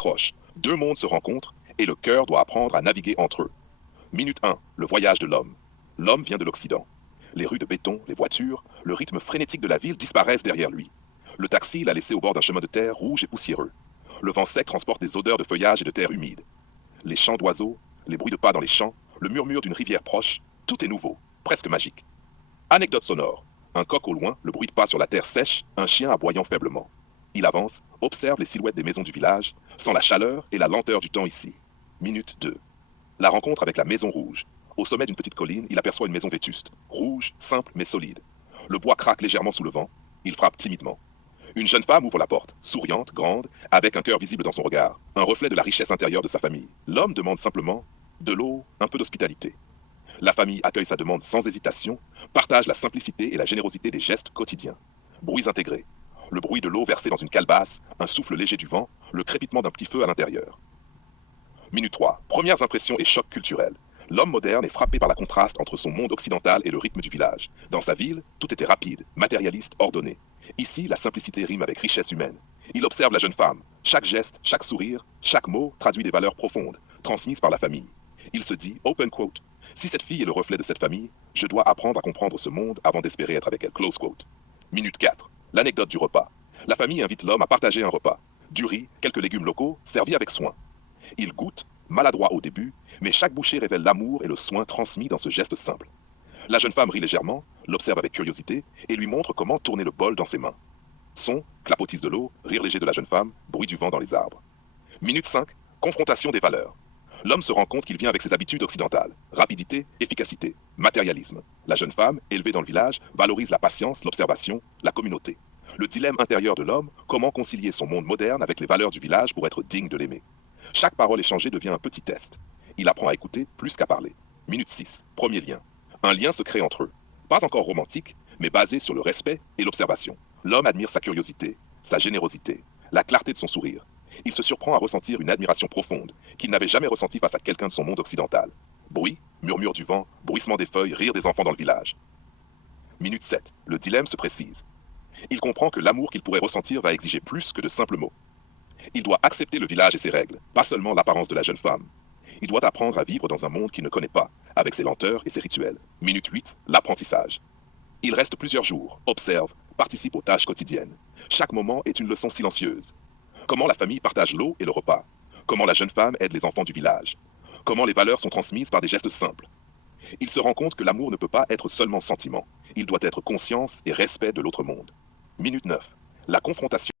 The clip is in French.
s'accrochent. Deux mondes se rencontrent et le cœur doit apprendre à naviguer entre eux. Minute 1, le voyage de l'homme. L'homme vient de l'Occident. Les rues de béton, les voitures, le rythme frénétique de la ville disparaissent derrière lui. Le taxi l'a laissé au bord d'un chemin de terre rouge et poussiéreux. Le vent sec transporte des odeurs de feuillage et de terre humide. Les chants d'oiseaux, les bruits de pas dans les champs, le murmure d'une rivière proche, tout est nouveau, presque magique. Anecdote sonore. Un coq au loin, le bruit de pas sur la terre sèche, un chien aboyant faiblement. Il avance, observe les silhouettes des maisons du village, sent la chaleur et la lenteur du temps ici. Minute 2. La rencontre avec la Maison Rouge. Au sommet d'une petite colline, il aperçoit une maison vétuste, rouge, simple mais solide. Le bois craque légèrement sous le vent. Il frappe timidement. Une jeune femme ouvre la porte, souriante, grande, avec un cœur visible dans son regard, un reflet de la richesse intérieure de sa famille. L'homme demande simplement de l'eau, un peu d'hospitalité. La famille accueille sa demande sans hésitation, partage la simplicité et la générosité des gestes quotidiens. Bruits intégrés. Le bruit de l'eau versée dans une calebasse, un souffle léger du vent, le crépitement d'un petit feu à l'intérieur. Minute 3. Premières impressions et chocs culturels. L'homme moderne est frappé par la contraste entre son monde occidental et le rythme du village. Dans sa ville, tout était rapide, matérialiste, ordonné. Ici, la simplicité rime avec richesse humaine. Il observe la jeune femme. Chaque geste, chaque sourire, chaque mot traduit des valeurs profondes, transmises par la famille. Il se dit, open quote, si cette fille est le reflet de cette famille, je dois apprendre à comprendre ce monde avant d'espérer être avec elle, close quote. Minute 4. L'anecdote du repas. La famille invite l'homme à partager un repas. Du riz, quelques légumes locaux, servis avec soin. Il goûte, maladroit au début, mais chaque bouchée révèle l'amour et le soin transmis dans ce geste simple. La jeune femme rit légèrement, l'observe avec curiosité et lui montre comment tourner le bol dans ses mains. Son, clapotis de l'eau, rire léger de la jeune femme, bruit du vent dans les arbres. Minute 5, confrontation des valeurs. L'homme se rend compte qu'il vient avec ses habitudes occidentales. Rapidité, efficacité, matérialisme. La jeune femme, élevée dans le village, valorise la patience, l'observation, la communauté. Le dilemme intérieur de l'homme, comment concilier son monde moderne avec les valeurs du village pour être digne de l'aimer. Chaque parole échangée devient un petit test. Il apprend à écouter plus qu'à parler. Minute 6, premier lien. Un lien se crée entre eux. Pas encore romantique, mais basé sur le respect et l'observation. L'homme admire sa curiosité, sa générosité, la clarté de son sourire. Il se surprend à ressentir une admiration profonde qu'il n'avait jamais ressentie face à quelqu'un de son monde occidental. Bruit, murmure du vent, bruissement des feuilles, rire des enfants dans le village. Minute 7, le dilemme se précise. Il comprend que l'amour qu'il pourrait ressentir va exiger plus que de simples mots. Il doit accepter le village et ses règles, pas seulement l'apparence de la jeune femme. Il doit apprendre à vivre dans un monde qu'il ne connaît pas, avec ses lenteurs et ses rituels. Minute 8, l'apprentissage. Il reste plusieurs jours, observe, participe aux tâches quotidiennes. Chaque moment est une leçon silencieuse. Comment la famille partage l'eau et le repas. Comment la jeune femme aide les enfants du village. Comment les valeurs sont transmises par des gestes simples. Il se rend compte que l'amour ne peut pas être seulement sentiment. Il doit être conscience et respect de l'autre monde. Minute 9, la confrontation.